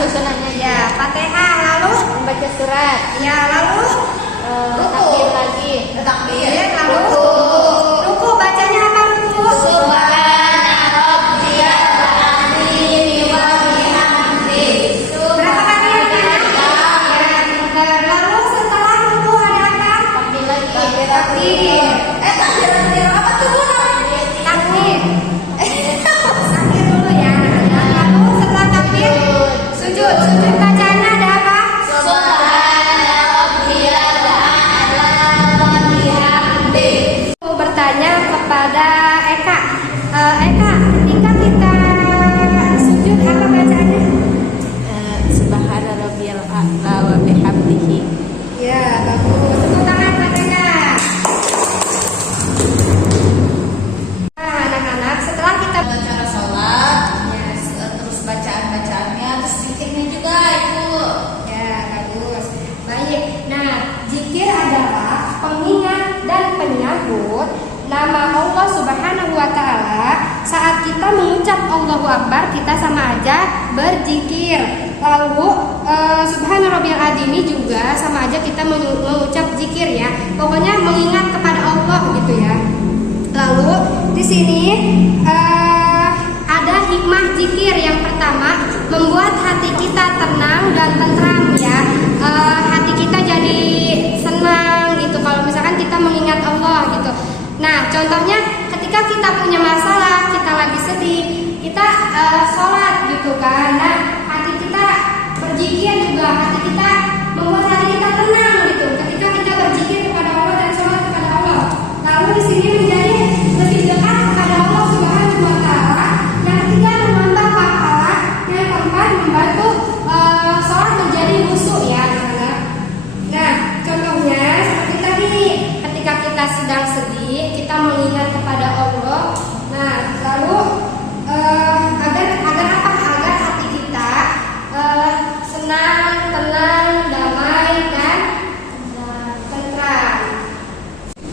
susunannya? Ya, Fatihah lalu membaca surat. ya lalu Takbir lagi. takbir lalu ruku bacanya apa ruku? Berapa kali ya? Ya, lalu setelah ruku ada apa? Takbir lagi. Takbir. Takbir apa tuh? Takbir. Takbir dulu ya. Lalu setelah takbir sujud. Sujud bacaannya ada apa? Mau bertanya kepada Eka. Eka, ketika kita sujud apa bacaannya? Subhana rabbiyal a'la wa bihamdihi. Ya, bagus. Tepuk tangan buat Eka. Nah, anak-anak, setelah kita cara sholat, ya, terus bacaan-bacaannya, terus zikirnya juga itu. ya, bagus. Baik. Nah, zikir adalah pengingat dan penyebut nama Allah Subhanahu wa taala. Saat kita mengucap Allahu Akbar, kita sama aja berzikir. Lalu Subhana rabbiyal adzim juga sama aja kita mengucap zikir ya. Pokoknya mengingat kepada Allah gitu ya. Lalu di sini ada hikmah zikir. Yang pertama, membuat hati kita tenang dan tentram ya. Hati kita jadi senang gitu kalau misalkan kita mengingat Allah gitu. Nah, contohnya ketika kita punya masalah, kita lagi sedih, kita sholat gitu kan. Nah, hati kita berzikir juga, hati kita membuat hati kita tenang gitu. Ketika kita berzikir kepada Allah dan sholat kepada Allah, lalu di sini menjadi lebih dekat kepada Allah Subhanahu wa taala. Yang ketiga, menambah pahala. Yang keempat, membantu sholat menjadi khusyuk ya. Nah, contohnya seperti tadi, ketika kita sedang sedih, kita mengingat kepada Allah. Nah, lalu agar apa? Agar hati kita senang, tenang, damai dan tentram.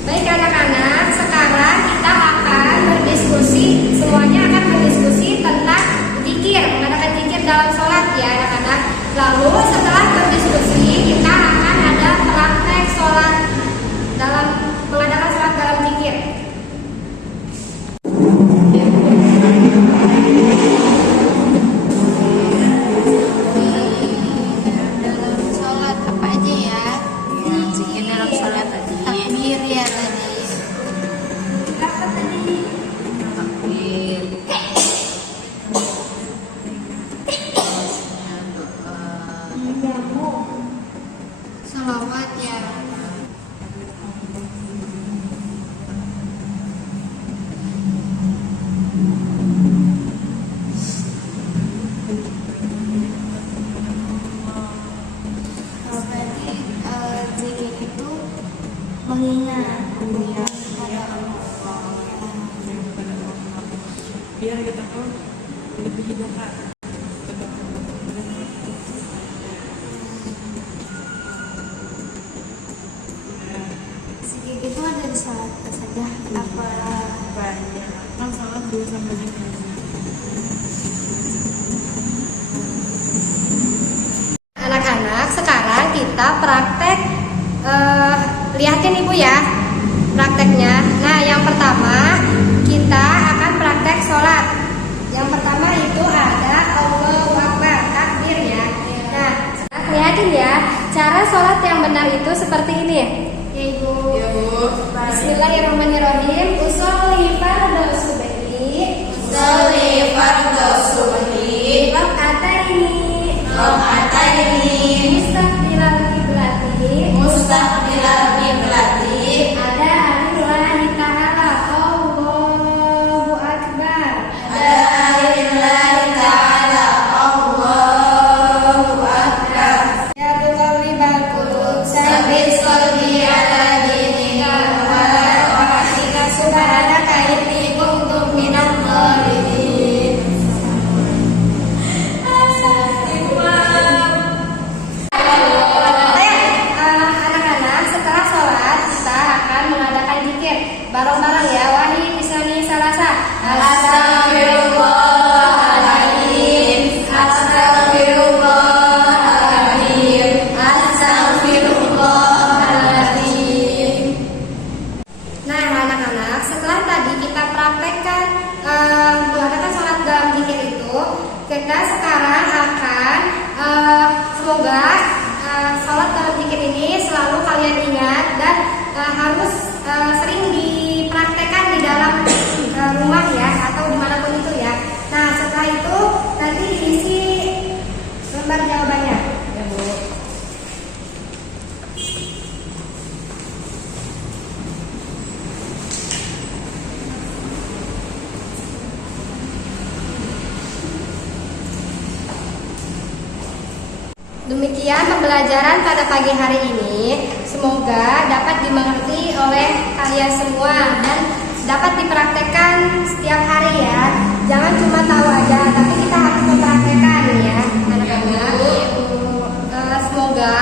Baik anak-anak, sekarang kita akan berdiskusi. Semuanya akan berdiskusi tentang zikir, mengadakan zikir dalam sholat ya anak-anak. Lalu setelah berdiskusi, kita akan ada praktek sholat dalam mengadakan sholat dalam zikir. Dalam sholat apa aja ya? Zikir dalam sholat tadi. Takbir ya tadi. Apa tadi? Takbir. Salawat ya. Berarti zikir itu mengingat kepada Allah. Biar kita pun lebih dekat. Zikir itu ada di salat saja apa Banyak. Kan salat 2-5. Anak-anak, sekarang kita praktek lihatin ibu ya prakteknya. Nah, yang pertama kita akan praktek sholat. Yang pertama itu ada Allahu Akbar, takbir ya. Nah, lihatin ya, cara sholat yang benar itu seperti ini ya ibu. Ya, Bu. Bismillahirrahmanirrahim. Usolli fardhu subhi. Sholli fardhu subhi. Rakaataini. Mustaqbilal qiblati. Mustaqbilal qiblati. Ada alillahi ta'ala. Allahu Akbar. Ada alillahi ta'ala. Allahu akbar. Ya muqallibal qulub, Sabit qalbi ala dinika. semoga sholat dalam zikir ini selalu kalian ingat dan harus sering dipraktekkan di dalam rumah ya, atau dimanapun itu ya. Nah setelah itu nanti diisi lembar jawabannya. Ya Bu. Demikian pembelajaran pada pagi hari ini. Semoga dapat dimengerti oleh kalian semua dan dapat dipraktekkan setiap hari ya. Jangan cuma tahu aja, tapi kita harus mempraktekkan ya anak-anak. Semoga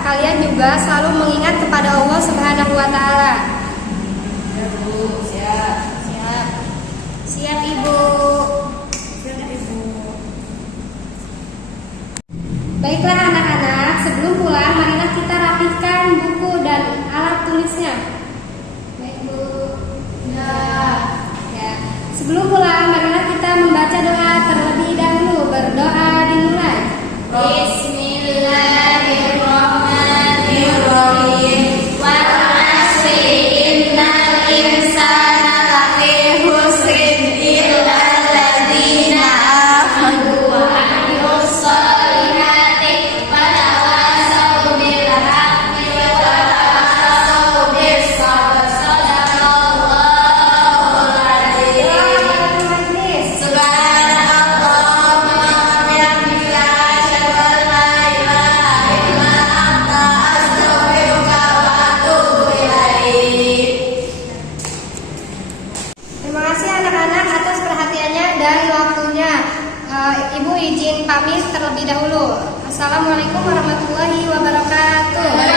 kalian juga selalu mengingat kepada Allah Subhanahu wa taala. Ya Bu, siap. Siap. Siap Ibu. Siap Ibu. Baiklah anak-anak, sebelum pulang marilah kita rapihkan buku dan alat tulisnya. Baik Bu. Ya. Sebelum pulang marilah kita membaca doa terlebih dahulu. Berdoa dimulai. Bismillahirrahmanirrahim. Wal 'asri innal insana lafi khusrin illa alladzina amanu wa 'amilus sholihati wa tawasaw bil haqqi wa tawasaw bis sabr. Shadaqallahul adzim. Subhanallahumma wa bihamdika asyhadu an la ilaha illa anta astaghfiruka wa atubu ilaik. Terima kasih anak-anak atas perhatiannya dan waktunya. Ibu izin pamit terlebih dahulu. Assalamualaikum warahmatullahi wabarakatuh.